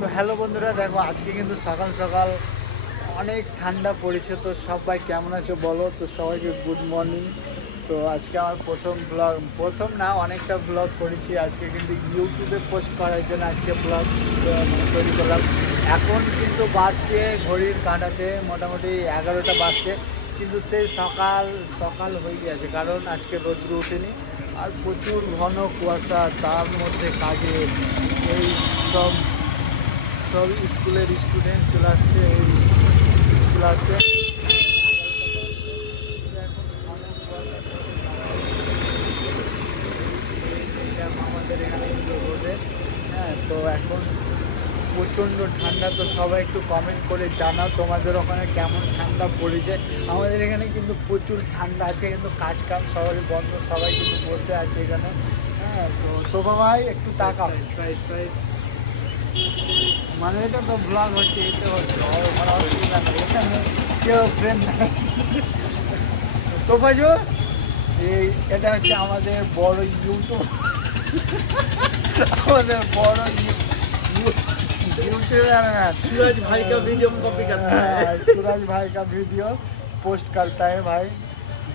তো হ্যালো বন্ধুরা, দেখো আজকে কিন্তু সকাল সকাল অনেক ঠান্ডা পড়েছে। তো সবাই কেমন আছে বলো? তো সবাইকে গুড মর্নিং। তো আজকে আমার প্রথম না, অনেকটা ব্লগ করেছি। আজকে কিন্তু ইউটিউবে পোস্ট করার জন্য আজকে ব্লগ তৈরি করলাম। এখন কিন্তু বাজছে ঘড়ির কাঁটাতে মোটামুটি 11টা বাজছে, কিন্তু সেই সকাল সকাল হয়ে গেছে, কারণ আজকে রোদ্র ওঠেনি আর প্রচুর ঘন কুয়াশা। তার মধ্যে কাজে এই সব সব স্কুলের স্টুডেন্ট চলে আসছে, স্কুল আসছে। আমাদের এখানে কিন্তু রোদে, হ্যাঁ। তো এখন প্রচণ্ড ঠান্ডা। তো সবাই একটু কমেন্ট করে জানাও তোমাদের ওখানে কেমন ঠান্ডা পড়েছে। আমাদের এখানে কিন্তু প্রচুর ঠান্ডা আছে, কিন্তু কাজ কাম সবারই বন্ধ, সবাই কিন্তু বসে আছে এখানে, হ্যাঁ। তো তোমরা ভাই একটু তাকাও, মানে এটা তো ব্লগ হচ্ছে, এটা হচ্ছে মানে অসুবিধা নেই, এখানে কেউ ফ্রেন্ড তো বাজো। এই এটা হচ্ছে আমাদের বড় ইউটিউব, আমাদের বড় यूट्यूबर। सूरज भाई का वीडियो कॉपी करता है। सूरज भाई का वीडियो पोस्ट करता है भाई,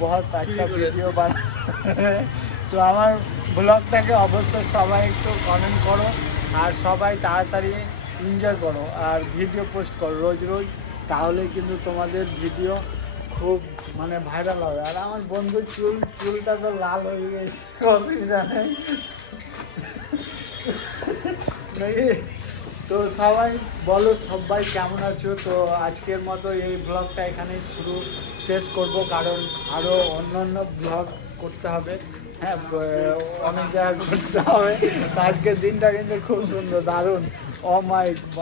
बहुत अच्छा वीडियो बना। তো আমার ব্লগটাকে অবশ্যই সবাই একটু কমেন্ট করো, আর সবাই তাড়াতাড়ি এনজয় করো আর ভিডিও পোস্ট করো রোজ রোজ, তাহলে কিন্তু তোমাদের ভিডিও খুব মানে ভাইরাল হবে। আর আমার বন্ধুর চুলটা তো লাল হয়ে গেছে, অসুবিধা নেই নাকি? তো সবাই বলো সবাই কেমন আছো? তো আজকের মতো এই ব্লগটা এখানেই শেষ করব, কারণ আরও অন্য অন্য ব্লগ করতে হবে, হ্যাঁ। অনেক জায়গায় করতে হবে। তো আজকের দিনটা কিন্তু খুব সুন্দর, দারুণ, অমায়িক।